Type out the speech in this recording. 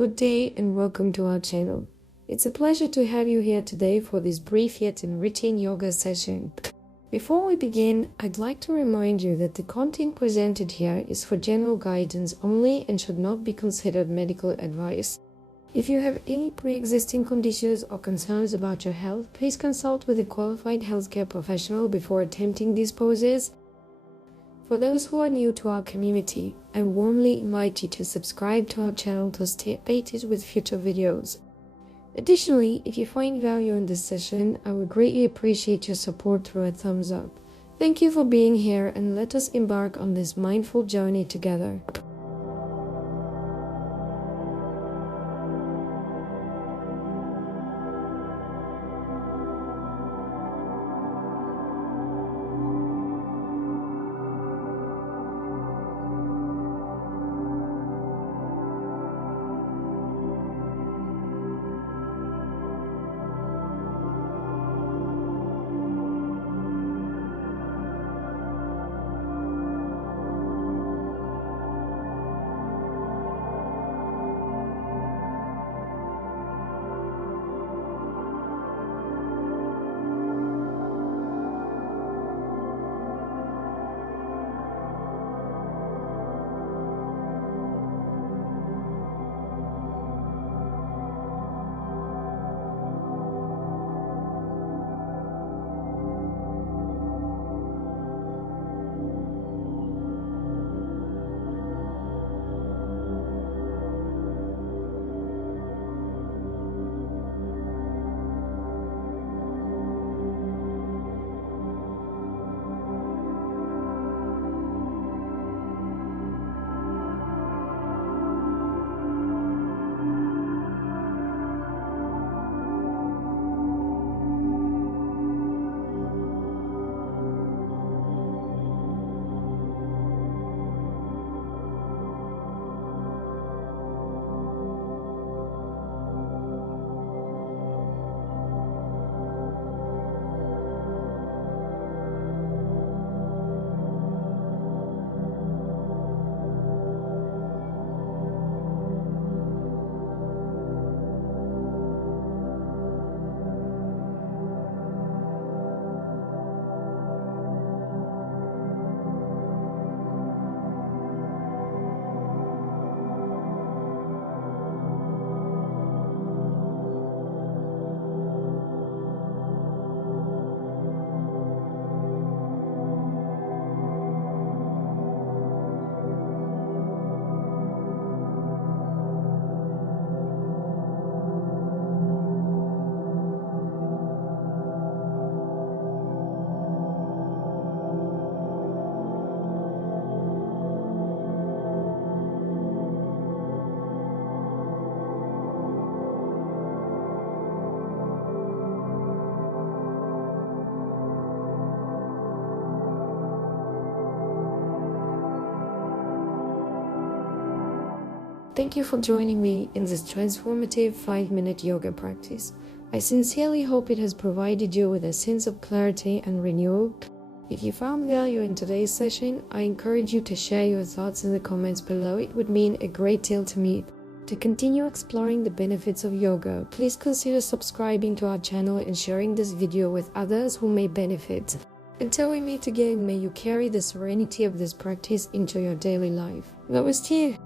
Good day and welcome to our channel. It's a pleasure to have you here today for this brief yet enriching yoga session. Before we begin, I'd like to remind you that the content presented here is for general guidance only and should not be considered medical advice. If you have any pre-existing conditions or concerns about your health, please consult with a qualified healthcare professional before attempting these poses. For those who are new to our community, I warmly invite you to subscribe to our channel to stay updated with future videos. Additionally, if you find value in this session, I would greatly appreciate your support through a thumbs up. Thank you for being here, and let us embark on this mindful journey together. Thank you for joining me in this transformative 5-minute yoga practice. I sincerely hope it has provided you with a sense of clarity and renewal. If you found value in today's session, I encourage you to share your thoughts in the comments below. It would mean a great deal to me. To continue exploring the benefits of yoga, please consider subscribing to our channel and sharing this video with others who may benefit. Until we meet again, may you carry the serenity of this practice into your daily life. Namaste.